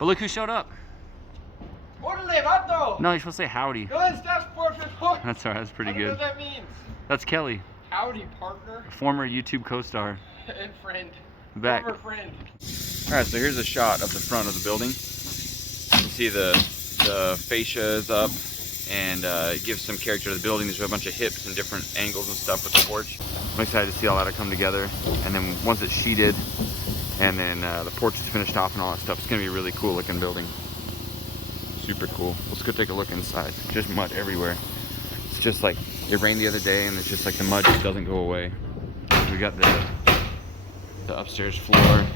But look who showed up. Orale, vato! No, you're supposed to say howdy. ¿Dónde estás, por favor? That's alright, that's pretty I don't know good. what that means. That's Kelly. Howdy, partner. Former YouTube co-star. And friend. Back. Former friend. Alright, so here's a shot of the front of the building. You can see the fascia is up, and it gives some character to the building. There's a bunch of hips and different angles and stuff with the porch. I'm excited to see all that come together. And then once it's sheeted, and then the porch is finished off and all that stuff, it's gonna be a really cool looking building. Super cool. Let's go take a look inside. Just mud everywhere. It's just like, it rained the other day and it's just like the mud just doesn't go away. We got the upstairs floor.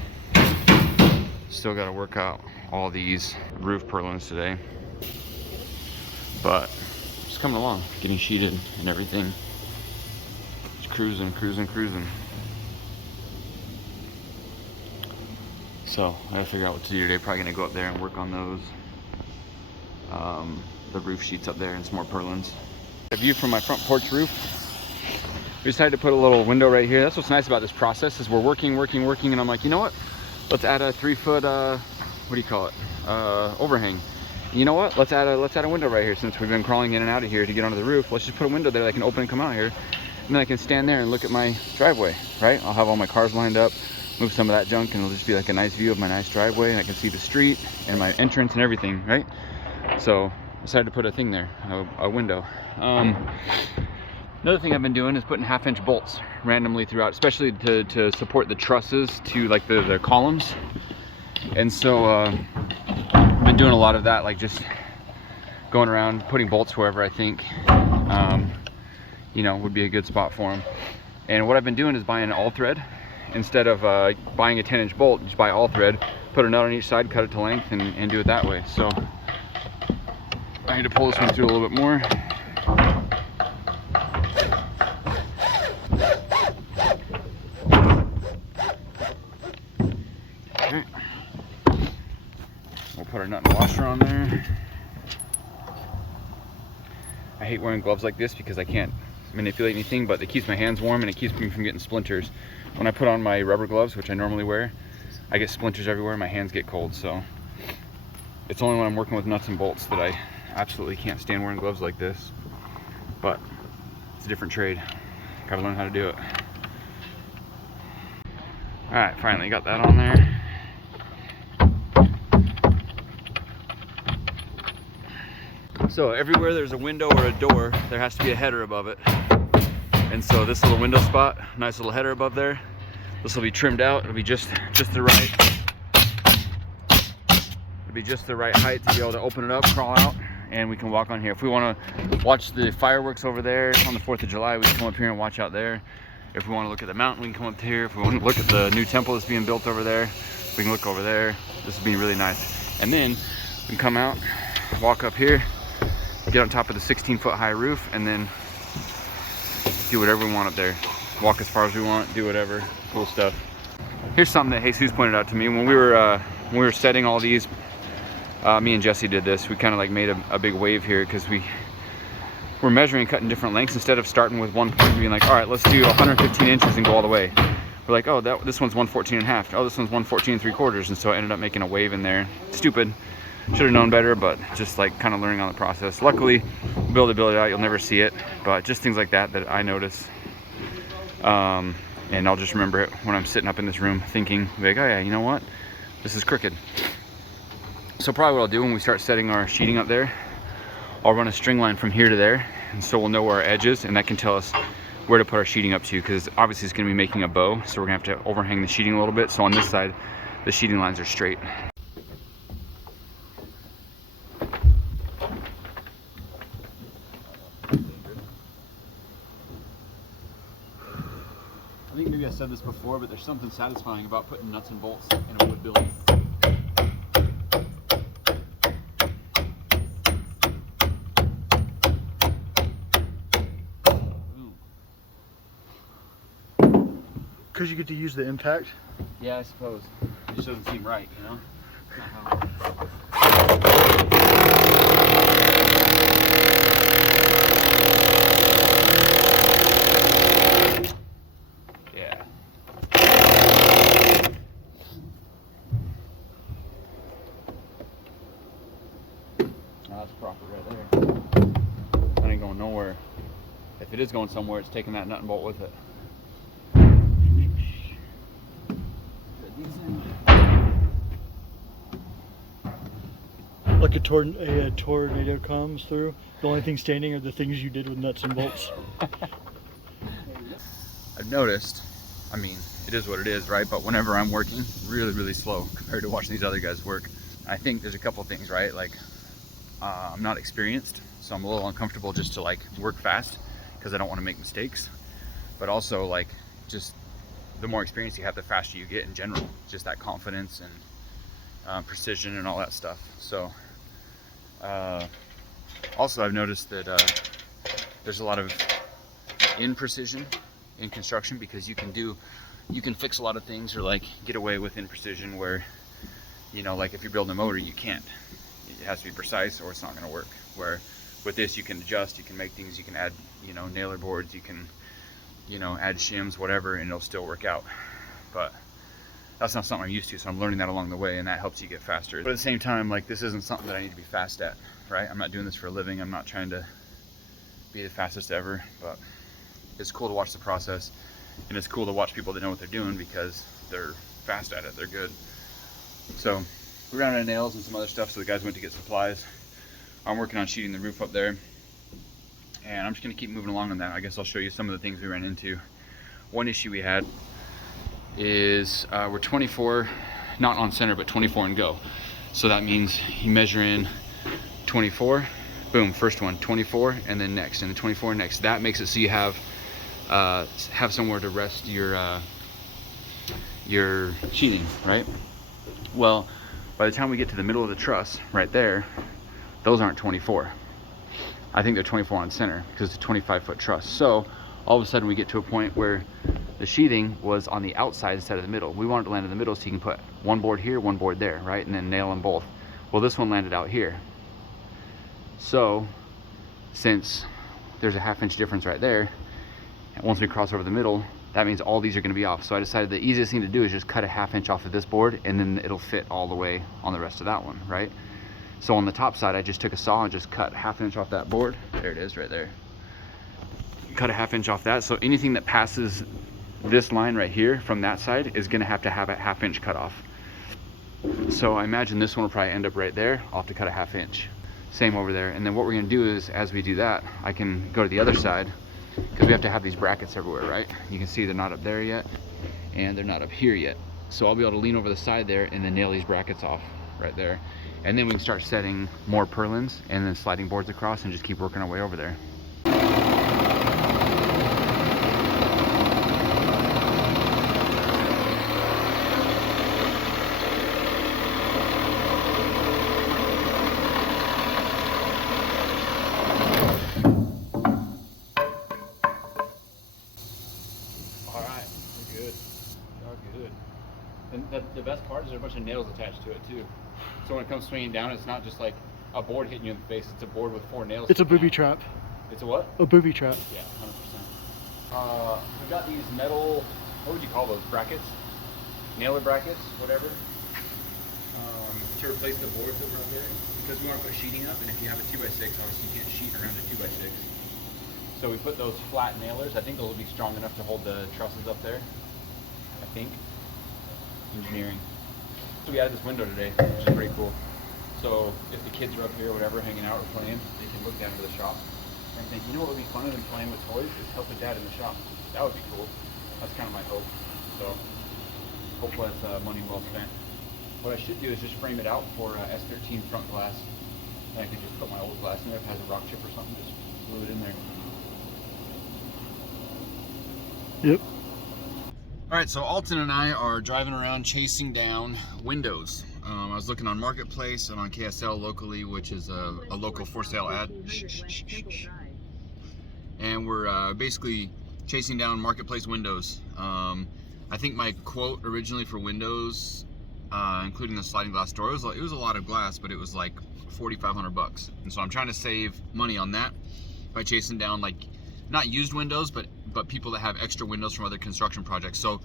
Still got to work out all these roof purlins today. But it's coming along, getting sheeted and everything. Just cruising, cruising, cruising. So I gotta figure out what to do today. Probably gonna go up there and work on those. The roof sheets up there and some more purlins. A view from my front porch roof. We decided to put a little window right here. That's what's nice about this process is we're working, and I'm like, you know what? Let's add a 3-foot, what do you call it? Overhang. You know what? Let's add a window right here since we've been crawling in and out of here to get onto the roof. Let's just put a window there that I can open and come out here, and then I can stand there and look at my driveway, right? I'll have all my cars lined up, move some of that junk, and it'll just be like a nice view of my nice driveway, and I can see the street and my entrance and everything, right? So I decided to put a thing there, a window. Another thing I've been doing is putting 1/2-inch bolts randomly throughout, especially to support the trusses to like the columns. And so I've been doing a lot of that, like just going around putting bolts wherever I think you know, would be a good spot for them. And what I've been doing is buying all thread instead of buying a 10-inch bolt. Just buy all thread, put a nut on each side, cut it to length, and do it that way. So I need to pull this one through a little bit more. Okay. We'll put our nut and washer on there. I hate wearing gloves like this because I can't manipulate anything, but it keeps my hands warm and it keeps me from getting splinters. When I put on my rubber gloves, which I normally wear, I get splinters everywhere and my hands get cold. So it's only when I'm working with nuts and bolts that I absolutely can't stand wearing gloves like this. But it's a different trade. Gotta learn how to do it. Alright, finally got that on there. So everywhere there's a window or a door, there has to be a header above it. And so this little window spot, nice little header above there. This will be trimmed out. It'll be just the right. It'll be just the right height to be able to open it up, crawl out, and we can walk on here. If we want to watch the fireworks over there on the 4th of July, we can come up here and watch out there. If we want to look at the mountain, we can come up here. If we want to look at the new temple that's being built over there, we can look over there. This will be really nice. And then we can come out, walk up here, get on top of the 16-foot high roof, and then do whatever we want up there. Walk as far as we want, do whatever, cool stuff. Here's something that Jesus pointed out to me when we were setting all these. Me and Jesse did this. We kind of like made a big wave here because we're measuring, cutting different lengths instead of starting with one point and being like, all right, let's do 115 inches and go all the way. We're like, oh, this one's 114 and a half. Oh, this one's 114 3/4. And so I ended up making a wave in there. Stupid. Should have known better, but just like kind of learning on the process. Luckily, build it out, you'll never see it, but just things like that I notice. And I'll just remember it when I'm sitting up in this room thinking, like, oh yeah, you know what? This is crooked. So probably what I'll do when we start setting our sheeting up there, I'll run a string line from here to there, and so we'll know where our edge is, and that can tell us where to put our sheeting up to, because obviously it's going to be making a bow, so we're going to have to overhang the sheeting a little bit, so on this side, the sheeting lines are straight. I think maybe I said this before, but there's something satisfying about putting nuts and bolts in a wood building. Because you get to use the impact? Yeah, I suppose. It just doesn't seem right, you know? Yeah. Now that's proper right there. That ain't going nowhere. If it is going somewhere, it's taking that nut and bolt with it. Like a tornado comes through, the only thing standing are the things you did with nuts and bolts. I've noticed, I mean, it is what it is, right? But whenever I'm working really, really slow compared to watching these other guys work, I think there's a couple things, right? Like, I'm not experienced, so I'm a little uncomfortable just to like work fast because I don't want to make mistakes. But also, like, just the more experience you have, the faster you get in general. Just that confidence and precision and all that stuff. So, also I've noticed that there's a lot of imprecision in construction because you can fix a lot of things or like get away with imprecision where, you know, like if you're building a motor, you can't. It has to be precise or it's not going to work. Where with this, you can adjust, you can make things, you can add, you know, nailer boards, you can, you know, add shims, whatever, and it'll still work out. But that's not something I'm used to, so I'm learning that along the way, and that helps you get faster. But at the same time, like, this isn't something that I need to be fast at, right? I'm not doing this for a living. I'm not trying to be the fastest ever, but it's cool to watch the process, and it's cool to watch people that know what they're doing because they're fast at it, they're good. So we ran out of nails and some other stuff, so the guys went to get supplies. I'm working on sheeting the roof up there, and I'm just gonna keep moving along on that. I guess I'll show you some of the things we ran into. One issue we had is we're 24, not on center, but 24 and go. So that means you measure in 24, boom, first one, 24, and then next, and then 24 next. That makes it so you have somewhere to rest your sheeting, right? Well, by the time we get to the middle of the truss, right there, those aren't 24. I think they're 24 on center because it's a 25-foot truss. So all of a sudden we get to a point where the sheathing was on the outside instead of the middle. We wanted to land in the middle so you can put one board here, one board there, right? And then nail them both. Well, this one landed out here. So since there's a 1/2 inch difference right there, and once we cross over the middle, that means all these are gonna be off. So I decided the easiest thing to do is just cut a 1/2 inch off of this board, and then it'll fit all the way on the rest of that one, right? So on the top side, I just took a saw and just cut 1/2 inch off that board. There it is right there. Cut a 1/2 inch off that. So anything that passes this line right here from that side is gonna have a 1/2 inch cut off. So I imagine this one will probably end up right there. I'll have to cut a 1/2 inch. Same over there. And then what we're gonna do is, as we do that, I can go to the other side because we have to have these brackets everywhere, right? You can see they're not up there yet and they're not up here yet. So I'll be able to lean over the side there and then nail these brackets off right there. And then we can start setting more purlins and then sliding boards across and just keep working our way over there. The best part is there are a bunch of nails attached to it too. So when it comes swinging down, it's not just like a board hitting you in the face, it's a board with 4 nails. It's a booby trap. It's a what? A booby trap. Yeah, 100%. We've got these metal, what would you call those, brackets? Nailer brackets, whatever. To replace the boards that were up there. Because we want to put sheeting up, and if you have a 2x6, obviously you can't sheet around a 2x6. So we put those flat nailers. I think those will be strong enough to hold the trusses up there. I think. Engineering. So we added this window today, which is pretty cool. So if the kids are up here or whatever, hanging out or playing, they can look down into the shop and think, you know what would be funner than playing with toys is helping dad in the shop. That would be cool. That's kind of my hope. So hopefully that's money well spent. What I should do is just frame it out for S13 front glass. And I could just put my old glass in there. If it has a rock chip or something, just glue it in there. Yep. All right, so Alton and I are driving around chasing down windows. I was looking on Marketplace and on KSL locally, which is a local for sale ad. And we're basically chasing down Marketplace windows. I think my quote originally for windows, including the sliding glass door, it was a lot of glass, but it was like $4,500. And so I'm trying to save money on that by chasing down, like, not used windows, but people that have extra windows from other construction projects. So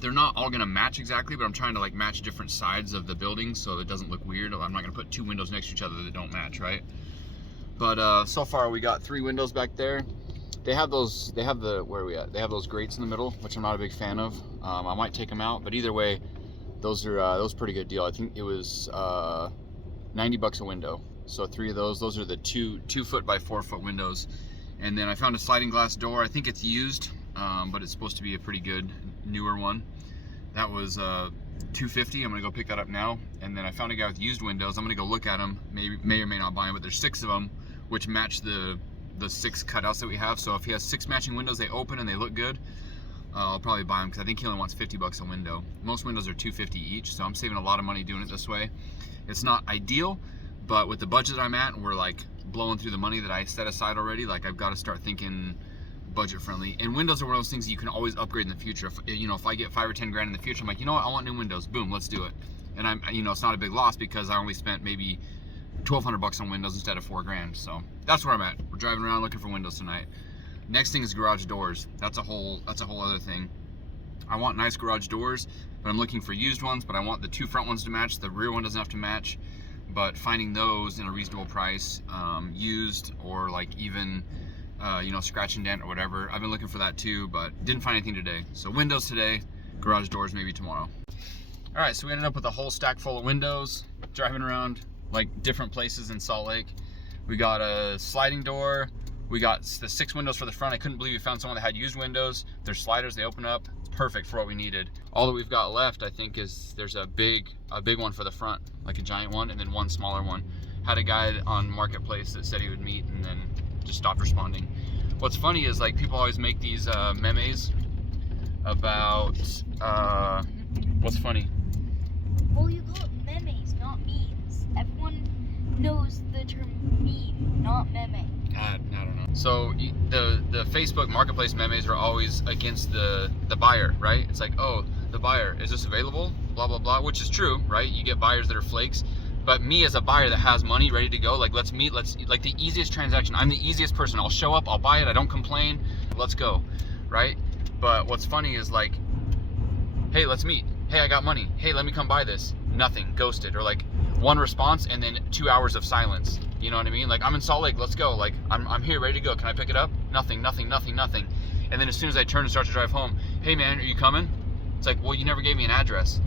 they're not all gonna match exactly, but I'm trying to like match different sides of the building so it doesn't look weird. I'm not gonna put 2 windows next to each other that don't match, right? But so far we got 3 windows back there. They have those, where are we at? They have those grates in the middle, which I'm not a big fan of. I might take them out, but either way, those are pretty good deal. I think it was 90 bucks a window. So 3 of those are the 2 foot by 4 foot windows. And then I found a sliding glass door. I think it's used, but it's supposed to be a pretty good newer one. That was $250. I'm gonna go pick that up now. And then I found a guy with used windows. I'm gonna go look at them. May or may not buy them, but there's 6 of them, which match the 6 cutouts that we have. So if he has 6 matching windows, they open and they look good, I'll probably buy them, because I think he only wants 50 bucks a window. Most windows are $250 each, so I'm saving a lot of money doing it this way. It's not ideal, but with the budget I'm at, we're like blowing through the money that I set aside already. Like, I've got to start thinking budget friendly. And windows are one of those things that you can always upgrade in the future. If I get 5 or 10 grand in the future, I'm like, you know what, I want new windows. Boom, let's do it. And it's not a big loss, because I only spent maybe 1,200 bucks on windows instead of 4 grand. So that's where I'm at. We're driving around looking for windows tonight. Next thing is garage doors. That's a whole other thing. I want nice garage doors, but I'm looking for used ones. But I want the 2 front ones to match. The rear one doesn't have to match. But finding those in a reasonable price, used, or like even scratch and dent or whatever. I've been looking for that too, but didn't find anything today. So windows today, garage doors maybe tomorrow. All right, so we ended up with a whole stack full of windows, driving around like different places in Salt Lake. We got a sliding door. We got the 6 windows for the front. I couldn't believe we found someone that had used windows. They're sliders, they open up. It's perfect for what we needed. All that we've got left, I think, is there's a big one for the front, like a giant one, and then 1 smaller one. Had a guy on Marketplace that said he would meet, and then just stopped responding. What's funny is, like, people always make these memes about what's funny? Well, you call it memes, not memes. Everyone knows the term meme, not meme. I don't know. So the Facebook Marketplace memes are always against the buyer, right? It's like, oh, the buyer, is this available? Blah, blah, blah, which is true, right? You get buyers that are flakes. But me as a buyer that has money ready to go, like, let's meet, like the easiest transaction. I'm the easiest person. I'll show up, I'll buy it, I don't complain, let's go, right? But what's funny is, like, hey, let's meet. Hey, I got money. Hey, let me come buy this. Nothing, ghosted, or like 1 response and then 2 hours of silence. You know what I mean? Like, I'm in Salt Lake, let's go. Like, I'm here, ready to go. Can I pick it up? Nothing, nothing, nothing, nothing. And then as soon as I turn and start to drive home, hey man, are you coming? It's like, well, you never gave me an address.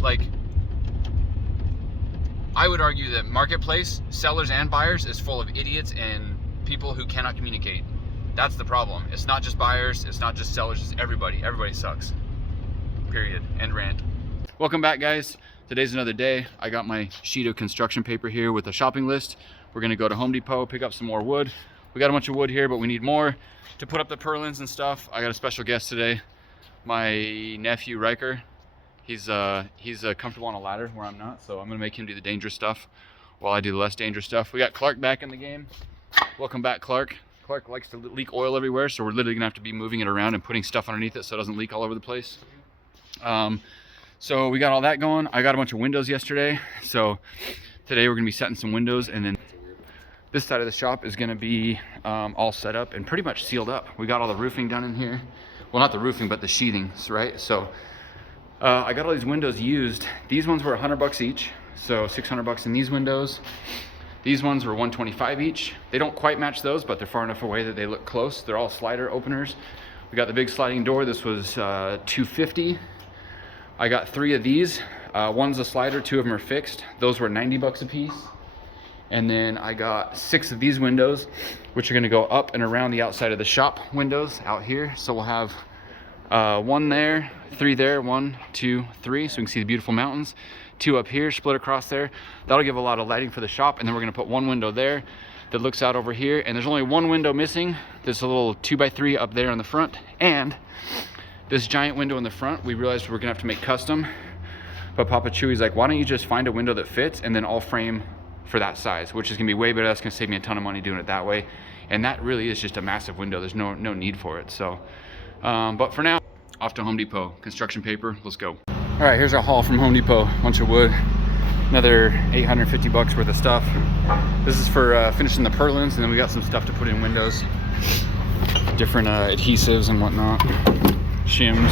Like, I would argue that Marketplace, sellers and buyers, is full of idiots and people who cannot communicate. That's the problem. It's not just buyers, it's not just sellers, it's everybody. Everybody sucks. Period. End rant. Welcome back, guys. Today's another day. I got my sheet of construction paper here with a shopping list. We're gonna go to Home Depot, pick up some more wood. We got a bunch of wood here, but we need more to put up the purlins and stuff. I got a special guest today, my nephew Riker. He's comfortable on a ladder where I'm not, so I'm gonna make him do the dangerous stuff while I do the less dangerous stuff. We got Clark back in the game. Welcome back, Clark. Clark likes to leak oil everywhere, so we're literally gonna have to be moving it around and putting stuff underneath it so it doesn't leak all over the place. So we got all that going. I got a bunch of windows yesterday, so today we're gonna be setting some windows, and then this side of the shop is gonna be all set up and pretty much sealed up. We got all the roofing done in here. Well, not the roofing, but the sheathings, right? So I got all these windows used. These ones were 100 bucks each, so 600 bucks in these windows. These ones were 125 each. They don't quite match those, but they're far enough away that they look close. They're all slider openers. We got the big sliding door. This was 250. I got 3 of these. One's a slider, 2 of them are fixed. Those were 90 bucks a piece. And then I got 6 of these windows, which are gonna go up and around the outside of the shop windows out here. So we'll have 1 there, 3 there, 1, 2, 3, so we can see the beautiful mountains. 2 up here, split across there. That'll give a lot of lighting for the shop. And then we're gonna put 1 window there that looks out over here. And there's only 1 window missing. There's a little 2x3 up there in the front. And this giant window in the front, we realized we're gonna have to make custom. But Papa Chewy's like, why don't you just find a window that fits and then I'll frame for that size, which is gonna be way better. That's gonna save me a ton of money doing it that way. And that really is just a massive window. There's no need for it. So, but for now, off to Home Depot. Construction paper, let's go. All right, here's our haul from Home Depot. Bunch of wood, another 850 bucks worth of stuff. This is for finishing the purlins, and then we got some stuff to put in windows. Different adhesives and whatnot, shims.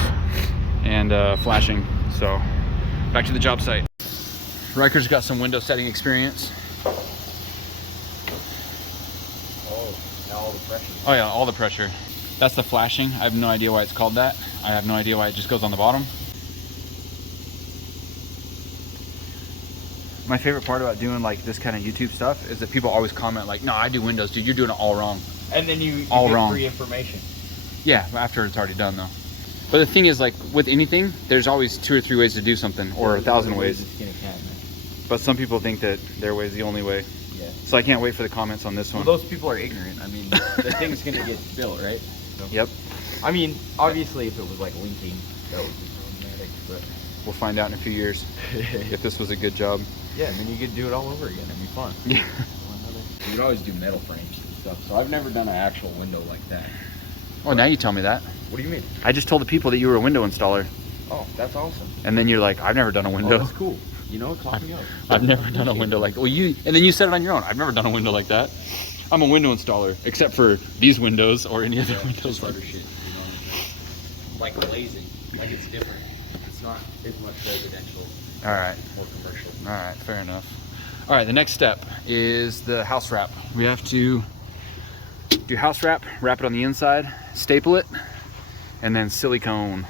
and flashing. So back to the job site. Riker's got some window setting experience. Oh, now all the pressure. Oh yeah, all the pressure. That's the flashing. I have no idea why it's called that. I have no idea why it just goes on the bottom. My favorite part about doing like this kind of YouTube stuff is that people always comment like, no, I do windows, dude, you're doing it all wrong. And then you all get wrong. free information. Yeah, after it's already done though. But the thing is, like with anything, there's always 2 or 3 ways to do something, or 1,000 ways. But some people think that their way is the only way. Yeah. So I can't wait for the comments on this one. Well, those people are ignorant. I mean, the thing's gonna get built, right? So, Yep. I mean, obviously, if it was like linking, that would be problematic. But We'll find out in a few years if this was a good job. yeah, and then you could do it all over again. It'd be fun. Yeah. You would always do metal frames and stuff. So I've never done an actual window like that. Oh, now you tell me that. What do you mean? I just told the people that you were a window installer, Oh, that's awesome. and then you're like, I've never done a Oh, window. that's cool. You know, talk me up. I've never done a window like that. Well, and then you said it on your own. I've never done a window like that. I'm a window installer, except for these windows or any other windows. Just other shit, you know what I'm saying? Like glazing, like it's different. It's not as much residential. All right. More commercial. All right, fair enough. All right, the next step is the house wrap. We have to do house wrap it on the inside, staple it, and then silicone.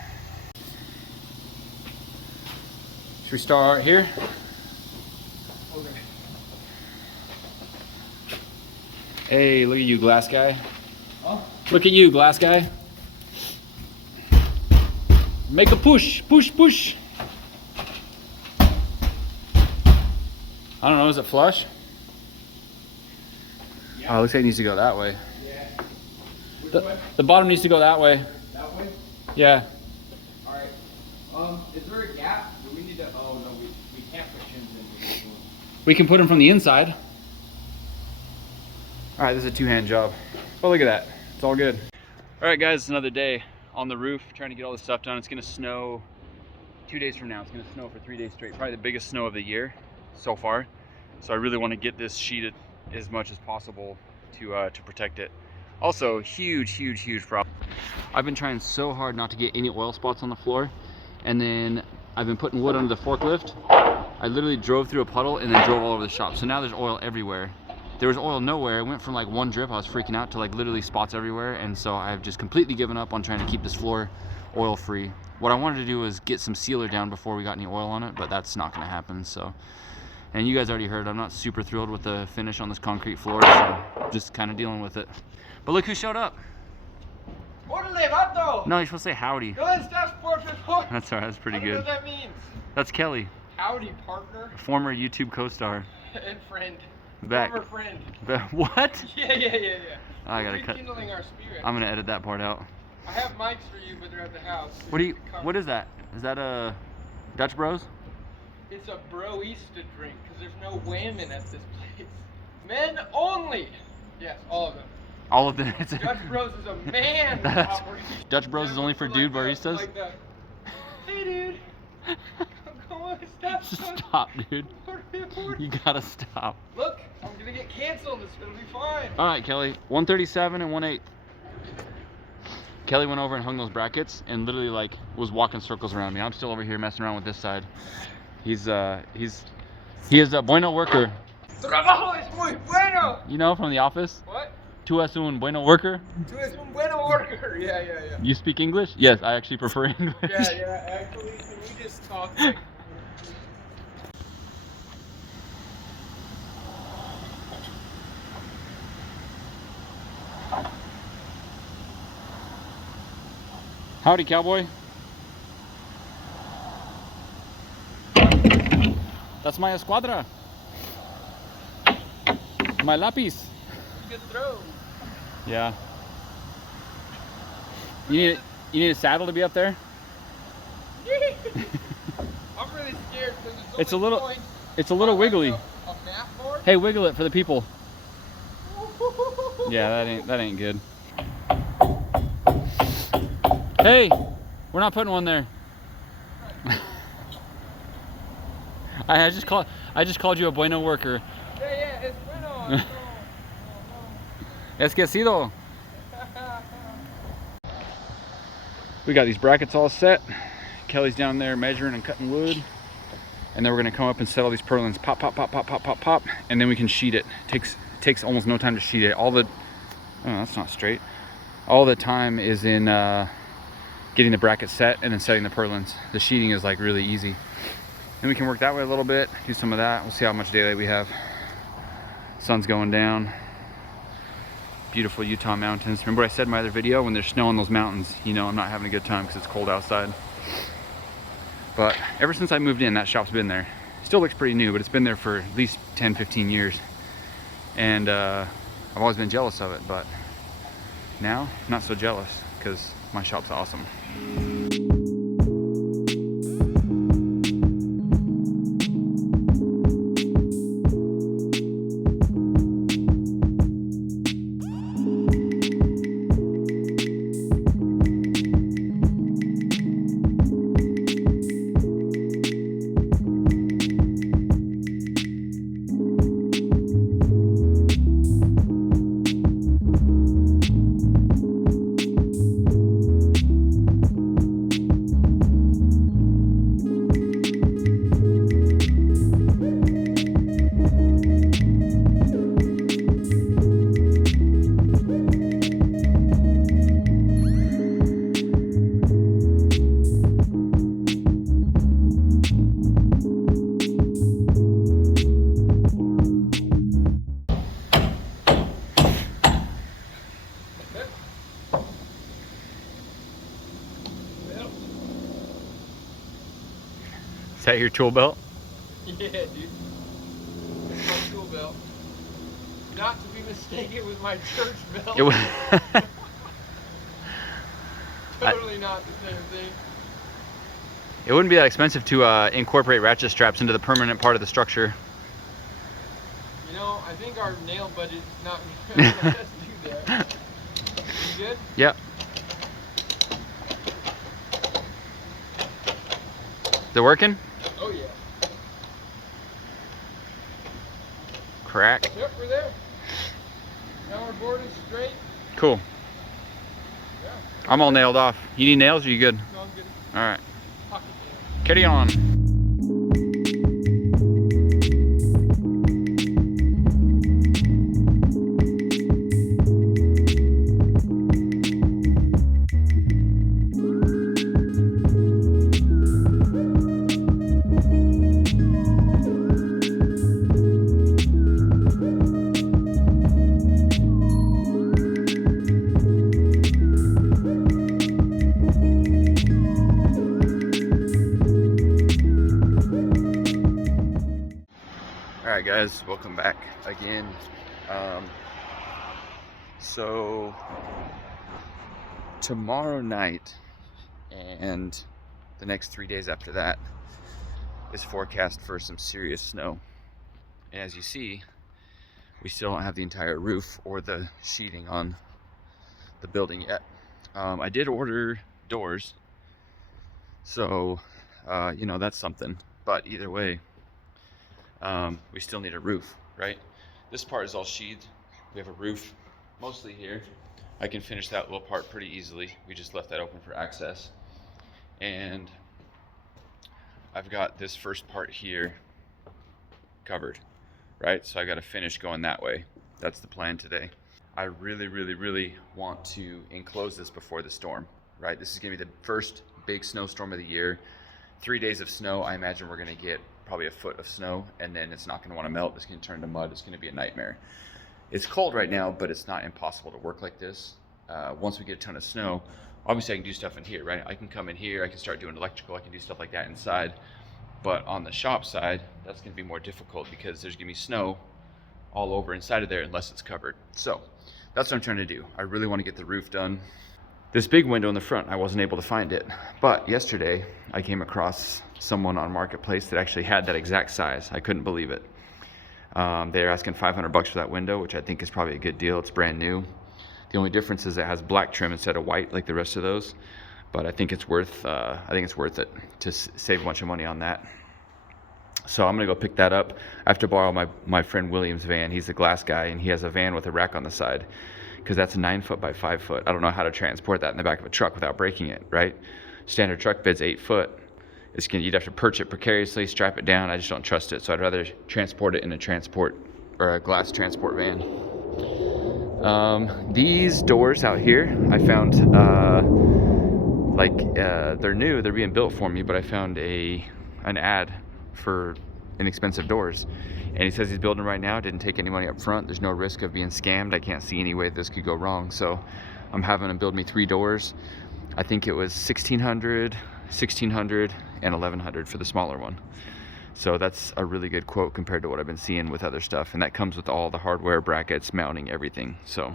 Should we start here? Okay. Hey, look at you, glass guy. Huh? Look at you, glass guy. Make a push, push, push. I don't know, is it flush? Yeah. Oh, it looks like it needs to go that way. Yeah. Which way? The bottom needs to go that way. That way? Yeah. Alright. Is there a gap? Do we need to, oh no, we can't put shins in this one. We can put them from the inside. All right, this is a 2-hand job. Oh, look at that. It's all good. All right, guys, another day on the roof trying to get all this stuff done. It's gonna snow 2 days from now. It's gonna snow for 3 days straight. Probably the biggest snow of the year so far. So I really want to get this sheeted as much as possible to protect it. Also, huge problem. I've been trying so hard not to get any oil spots on the floor, and then I've been putting wood under the forklift. I literally drove through a puddle and then drove all over the shop. So now there's oil everywhere. There was oil nowhere. It went from like 1 drip, I was freaking out, to like literally spots everywhere. And so I've just completely given up on trying to keep this floor oil free. What I wanted to do was get some sealer down before we got any oil on it, but that's not gonna happen. So, and you guys already heard, I'm not super thrilled with the finish on this concrete floor, so just kind of dealing with it. But look who showed up. Orderly, vato! No, you're supposed to say howdy. No estás, por favor? That's all right, that's pretty I don't know good. what that means. That's Kelly, Howdy, partner. former YouTube co-star. And friend. Back. Former friend. What? Yeah. I gotta We're cut. rekindling our spirit. I'm gonna edit that part out. I have mics for you, but they're at the house. so What do you? have to come. What is that? Is that a Dutch Bros? It's a broista drink, because there's no women at this place. Men only! Yes, all of them. All of them. Dutch Bros is a man That's- operation. Dutch Bros is only for dude Like baristas? Like that. Hey, dude. ¿Cómo estás? Stop, dude. You gotta stop. Look, I'm gonna get canceled. It'll be fine. All right, Kelly. 137 and 1/8. Kelly went over and hung those brackets and literally like was walking circles around me. I'm still over here messing around with this side. He is a bueno worker. Trabajo es muy bueno. You know, from the office. What? Tú es un bueno worker. Tú eres un bueno worker. Yeah. You speak English? Yes, I actually prefer English. Yeah. Actually, can we just talk? Like, Howdy, cowboy. That's my escuadra. My lápiz. good throw. Yeah. You need a saddle to be up there? I'm really scared because It's a little wiggly. A map board? Hey, wiggle it for the people. Yeah, that ain't good. Hey, we're not putting one there. I just called you a bueno worker. Yeah, it's bueno. No. Es que sido. We got these brackets all set. Kelly's down there measuring and cutting wood. And then we're gonna come up and set all these purlins, pop, pop, pop, pop, pop, pop, pop, and then we can sheet it. Takes almost no time to sheet it. Oh, that's not straight. All the time is in getting the bracket set and then setting the purlins. The sheeting is like really easy. And we can work that way a little bit, do some of that. We'll see how much daylight we have. Sun's going down. Beautiful Utah mountains. Remember what I said in my other video, when there's snow on those mountains, you know I'm not having a good time because it's cold outside. But ever since I moved in, that shop's been there. Still looks pretty new, but it's been there for at least 10, 15 years. And I've always been jealous of it, but now, not so jealous, because my shop's awesome. Is that your tool belt? Yeah, dude. It's my tool belt. Not to be mistaken with my church belt. Totally not the same thing. It wouldn't be that expensive to incorporate ratchet straps into the permanent part of the structure. You know, I think our nail budget is not going to let us do that. You good? Yep. Is it working? Oh yeah. Crack. Yep, we're there. Now our board is straight. Cool. Yeah. I'm all nailed off. You need nails or you good? No, I'm good. All right. Pocket Carry on. Alright guys, welcome back again. So tomorrow night and the next 3 days after that is forecast for some serious snow. And as you see, we still don't have the entire roof or the sheeting on the building yet. I did order doors, so you know, that's something. But either way, we still need a roof, right? This part is all sheathed. We have a roof mostly here. I can finish that little part pretty easily. We just left that open for access. And I've got this first part here covered, right? So I got to finish going that way. That's the plan today. I really, really, really want to enclose this before the storm, right? This is gonna be the first big snowstorm of the year. 3 days of snow. I imagine we're gonna get probably a foot of snow, and then it's not gonna wanna melt. It's gonna turn to mud. It's gonna be a nightmare. It's cold right now, but it's not impossible to work like this. Once we get a ton of snow, obviously I can do stuff in here, right? I can come in here, I can start doing electrical, I can do stuff like that inside. But on the shop side, that's gonna be more difficult because there's gonna be snow all over inside of there unless it's covered. So that's what I'm trying to do. I really wanna get the roof done. This big window in the front, I wasn't able to find it. But yesterday, I came across someone on Marketplace that actually had that exact size. I couldn't believe it. They're asking $500 for that window, which I think is probably a good deal. It's brand new. The only difference is it has black trim instead of white like the rest of those. But I think it's worth it to save a bunch of money on that. So I'm gonna go pick that up. I have to borrow my friend William's van. He's a glass guy, and he has a van with a rack on the side, because that's 9 foot by 5 foot. I don't know how to transport that in the back of a truck without breaking it, right? standard truck bed's 8 foot. You'd have to perch it precariously, strap it down. I just don't trust it, so I'd rather transport it in a transport or a glass transport van. These doors out here, I found they're new, they're being built for me, but I found an ad for inexpensive doors, and he says he's building right now. Didn't take any money up front. There's no risk of being scammed. I can't see any way this could go wrong, so I'm having him build me 3 doors. I think it was $1,600, $1,600, and $1,100 for the smaller one. So that's a really good quote compared to what I've been seeing with other stuff, and that comes with all the hardware, brackets, mounting, everything. So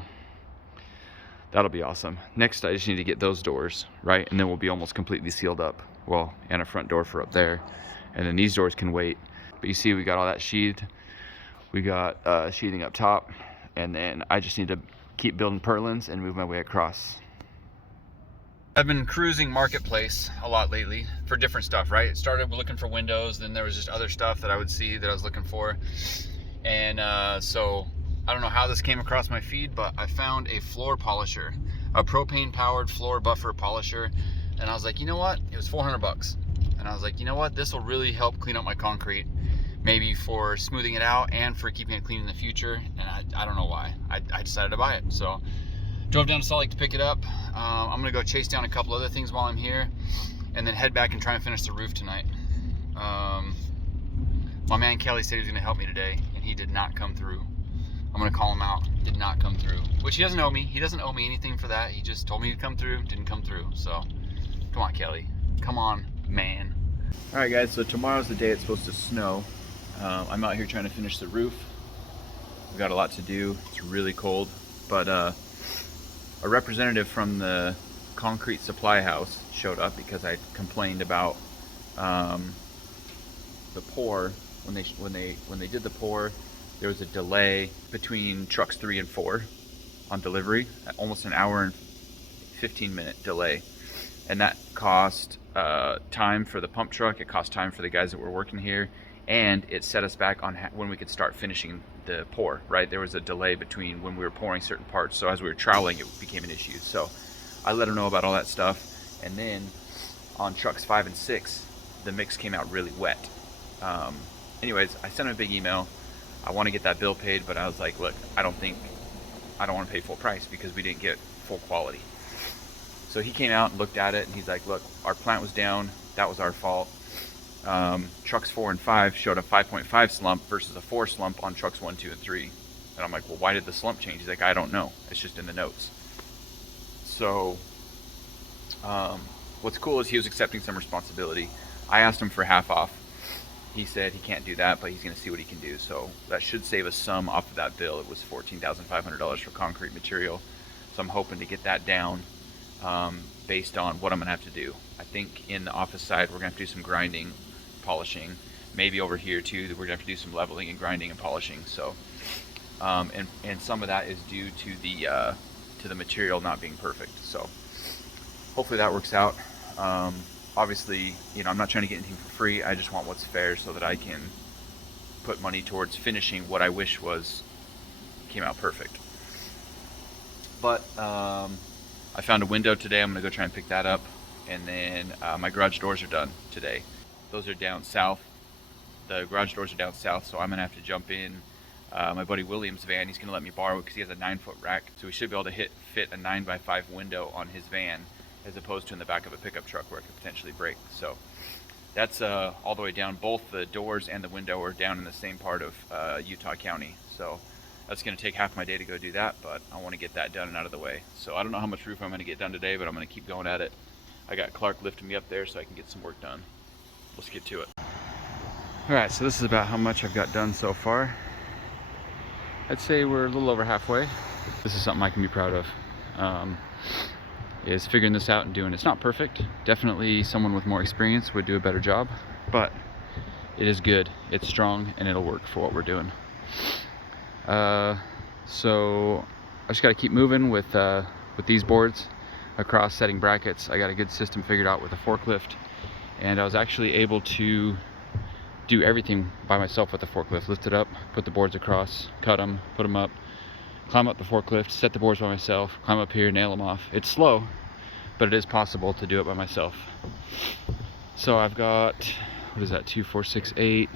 that'll be awesome. Next, I just need to get those doors right, and then we'll be almost completely sealed up. Well, and a front door for up there, and then these doors can wait. But you see, we got all that sheathed. We got sheathing up top, and then I just need to keep building purlins and move my way across. I've been cruising Marketplace a lot lately for different stuff, right? It started looking for windows, then there was just other stuff that I would see that I was looking for. And so I don't know how this came across my feed, but I found a floor polisher, a propane powered floor buffer polisher. And I was like, you know what? It was 400 bucks. And I was like, you know what? This will really help clean up my concrete, maybe for smoothing it out and for keeping it clean in the future. And I don't know why. I decided to buy it. So drove down to Salt Lake to pick it up. I'm gonna go chase down a couple other things while I'm here, and then head back and try and finish the roof tonight. My man Kelly said he was gonna help me today, and he did not come through. I'm gonna call him out. Did not come through. Which he doesn't owe me. He doesn't owe me anything for that. He just told me to come through. Didn't come through. So come on, Kelly. Come on, man. All right, guys. So tomorrow's the day it's supposed to snow. I'm out here trying to finish the roof. We've got a lot to do. It's really cold, but a representative from the concrete supply house showed up because I complained about the pour. When they did the pour, there was a delay between trucks 3 and 4 on delivery, almost an hour and 15-minute delay, and that cost time for the pump truck. It cost time for the guys that were working here, and it set us back on when we could start finishing the pour, right? There was a delay between when we were pouring certain parts, so as we were troweling, it became an issue. So I let them know about all that stuff, and then on trucks 5 and 6, the mix came out really wet. Anyways, I sent him a big email. I want to get that bill paid, but I was like, look, I don't want to pay full price because we didn't get full quality. So he came out and looked at it, and he's like, look, our plant was down, that was our fault. Trucks 4 and 5 showed a 5.5 slump versus a 4 slump on trucks 1, 2, and 3. And I'm like, well, why did the slump change? He's like, I don't know. It's just in the notes. So what's cool is he was accepting some responsibility. I asked him for half off. He said he can't do that, but he's going to see what he can do. So that should save us some off of that bill. It was $14,500 for concrete material. So I'm hoping to get that down based on what I'm going to have to do. I think in the office side, we're going to have to do some grinding, polishing. Maybe over here too, that we're going to have to do some leveling and grinding and polishing. So, and some of that is due to the material not being perfect. So hopefully that works out. Obviously, you know, I'm not trying to get anything for free. I just want what's fair so that I can put money towards finishing what I wish came out perfect. But I found a window today. I'm gonna go try and pick that up. And then my garage doors are done today. Those are down south. The garage doors are down south, so I'm gonna have to jump in my buddy William's van. He's gonna let me borrow it because he has a 9-foot rack. So we should be able to fit a 9x5 window on his van, as opposed to in the back of a pickup truck where it could potentially break. So that's all the way down. Both the doors and the window are down in the same part of Utah County. So that's gonna take half my day to go do that, but I wanna get that done and out of the way. So I don't know how much roof I'm gonna get done today, but I'm gonna keep going at it. I got Clark lifting me up there so I can get some work done. Let's get to it. All right, so this is about how much I've got done so far. I'd say we're a little over halfway. This is something I can be proud of. Is figuring this out and doing it. It's not perfect. Definitely someone with more experience would do a better job, but it is good. It's strong and it'll work for what we're doing. So I just got to keep moving with these boards across, setting brackets. I got a good system figured out with a forklift, and I was actually able to do everything by myself with the forklift. Lift it up, put the boards across, cut them, put them up, climb up the forklift, set the boards by myself, climb up here, nail them off. It's slow, but it is possible to do it by myself. So I've got, what is that, 2, 4, 6, 8,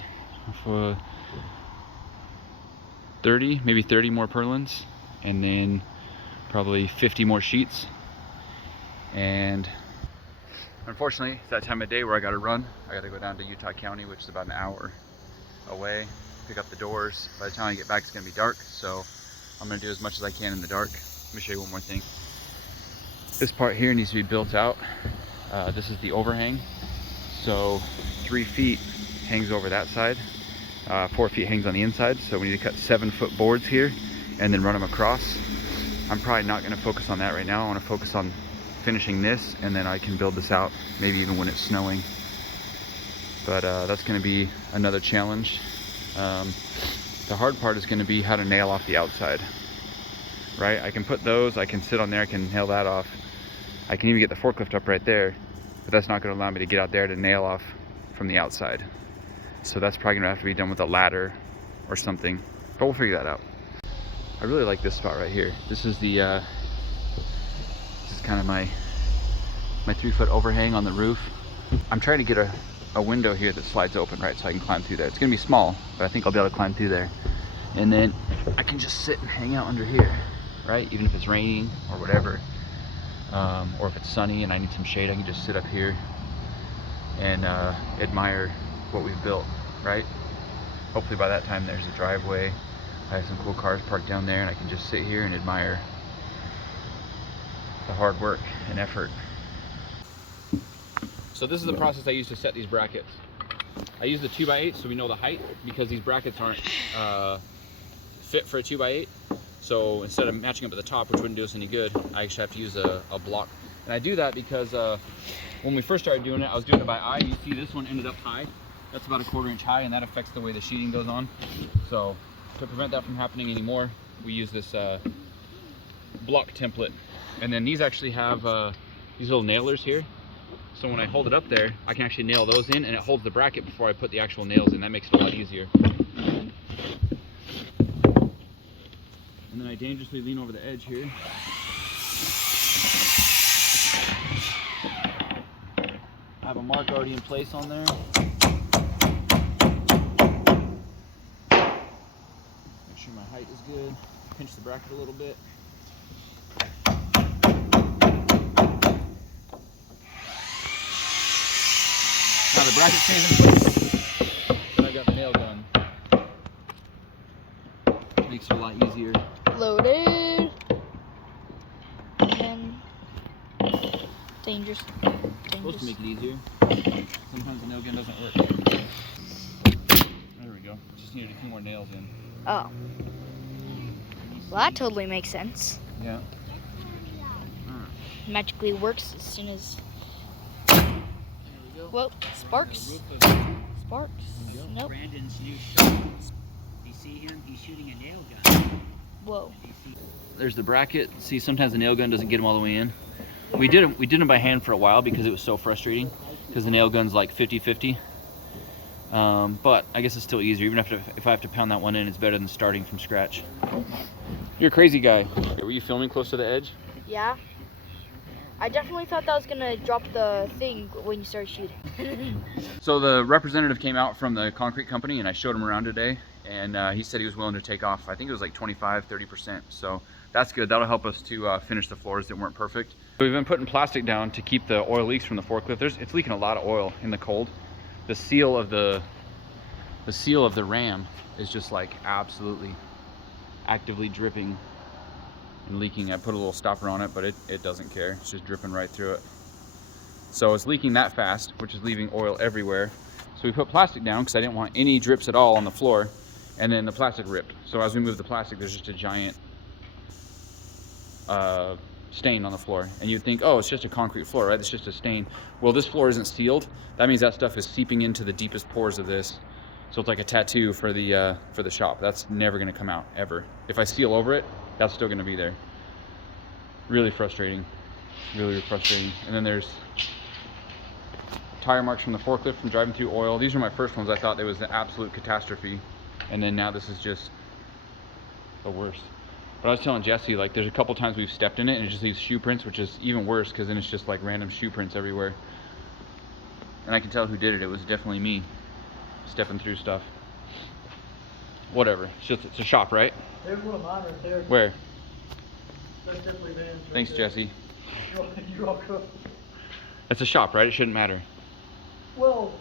30, maybe 30 more purlins, and then probably 50 more sheets. And unfortunately, it's that time of day where I gotta run. I gotta go down to Utah County, which is about an hour away, pick up the doors. By the time I get back, it's gonna be dark, so I'm gonna do as much as I can in the dark. Let me show you one more thing. This part here needs to be built out. This is the overhang. So 3 feet hangs over that side, 4 feet hangs on the inside. So we need to cut 7-foot boards here and then run them across. I'm probably not gonna focus on that right now. I wanna focus on finishing this, and then I can build this out, maybe even when it's snowing. But that's gonna be another challenge. The hard part is gonna be how to nail off the outside, right? I can put those, I can sit on there, I can nail that off. I can even get the forklift up right there, but that's not gonna allow me to get out there to nail off from the outside. So that's probably gonna have to be done with a ladder or something, but we'll figure that out. I really like this spot right here. This is the, this is kind of my 3-foot overhang on the roof. I'm trying to get a window here that slides open, right, so I can climb through there. It's gonna be small, but I think I'll be able to climb through there. And then I can just sit and hang out under here, right? Even if it's raining or whatever, or if it's sunny and I need some shade, I can just sit up here and admire what we've built, right? Hopefully by that time there's a driveway. I have some cool cars parked down there, and I can just sit here and admire the hard work and effort. So this is the process I use to set these brackets. I use the 2x8 so we know the height, because these brackets aren't fit for a 2x8. So instead of matching up at the top, which wouldn't do us any good, I actually have to use a block. And I do that because when we first started doing it, I was doing it by eye. You see this one ended up high. That's about a 1/4 inch high, and that affects the way the sheeting goes on. So to prevent that from happening anymore, we use this block template. And then these actually have these little nailers here. So when I hold it up there, I can actually nail those in, and it holds the bracket before I put the actual nails in. That makes it a lot easier. And then I dangerously lean over the edge here. I have a mark already in place on there. Make sure my height is good. Pinch the bracket a little bit. Now the bracket stays in place, then I got the nail gun. Makes it a lot easier. Loaded. And dangerous. Supposed to make it easier. Sometimes the nail gun doesn't work. There we go. Just needed a few more nails in. Oh. Well, that totally makes sense. Yeah. Magically works as soon as. There we go. Whoa, sparks. Sparks. Nope. Brandon's new shot. You see him? He's shooting a nail gun. Whoa. There's the bracket. See, sometimes the nail gun doesn't get them all the way in. We did them by hand for a while because it was so frustrating, because the nail gun's like 50-50. But I guess it's still easier. Even if I have to pound that one in, it's better than starting from scratch. You're a crazy guy. Were you filming close to the edge? Yeah. I definitely thought that was gonna drop the thing when you started shooting. So the representative came out from the concrete company, and I showed him around today, and he said he was willing to take off. I think it was like 25-30%. So that's good. That'll help us to finish the floors that weren't perfect. So we've been putting plastic down to keep the oil leaks from the forklift. It's leaking a lot of oil in the cold. The seal of the ram is just like absolutely actively dripping and leaking. I put a little stopper on it, but it doesn't care. It's just dripping right through it. So it's leaking that fast, which is leaving oil everywhere. So we put plastic down because I didn't want any drips at all on the floor, and then the plastic ripped. So as we move the plastic, there's just a giant stain on the floor. And you'd think, oh, it's just a concrete floor, right? It's just a stain. Well, this floor isn't sealed. That means that stuff is seeping into the deepest pores of this. So it's like a tattoo for the shop. That's never gonna come out, ever. If I seal over it, that's still gonna be there. Really frustrating, really frustrating. And then there's tire marks from the forklift from driving through oil. These were my first ones. I thought it was an absolute catastrophe. And then now this is just the worst. But I was telling Jesse, like, there's a couple times we've stepped in it and it just leaves shoe prints, which is even worse because then it's just like random shoe prints everywhere. And I can tell who did it. It was definitely me stepping through stuff. Whatever. It's a shop, right? There's one of mine right there. Where? That's definitely Vans. Right Thanks, there. Jesse. You're welcome. It's a shop, right? It shouldn't matter. Well,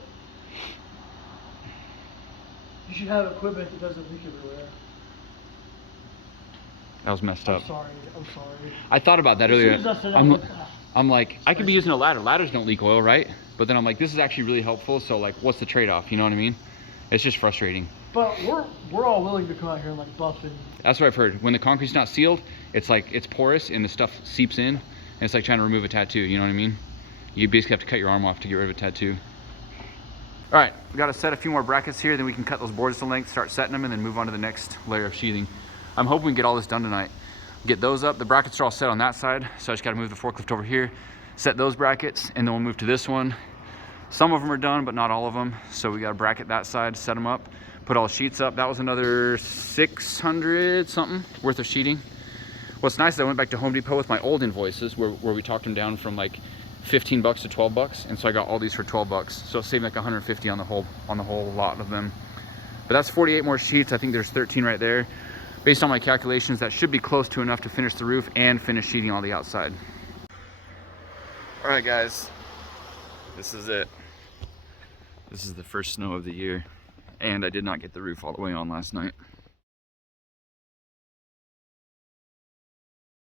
you should have equipment that doesn't leak everywhere. That was messed up. I'm sorry. I thought about that As soon earlier. as I said that, I'm like, I could be using a ladder. Ladders don't leak oil, right? But then I'm like, this is actually really helpful. So like, what's the trade-off? You know what I mean? It's just frustrating. But we're all willing to come out here and like buff and. That's what I've heard. When the concrete's not sealed, it's like it's porous and the stuff seeps in, and it's like trying to remove a tattoo. You know what I mean? You basically have to cut your arm off to get rid of a tattoo. All right, we got to set a few more brackets here, then we can cut those boards to length, start setting them, and then move on to the next layer of sheathing. I'm hoping we can get all this done tonight. Get those up. The brackets are all set on that side, so I just got to move the forklift over here, set those brackets, and then we'll move to this one. Some of them are done, but not all of them. So we got to bracket that side, set them up, put all the sheets up. That was another 600 something worth of sheeting. What's nice is I went back to Home Depot with my old invoices where we talked them down from like 15 bucks to 12 bucks. And so I got all these for 12 bucks. So it saved like 150 on the whole lot of them. But that's 48 more sheets. I think there's 13 right there. Based on my calculations, that should be close to enough to finish the roof and finish sheeting all the outside. All right, guys, this is it. This is the first snow of the year. And I did not get the roof all the way on last night.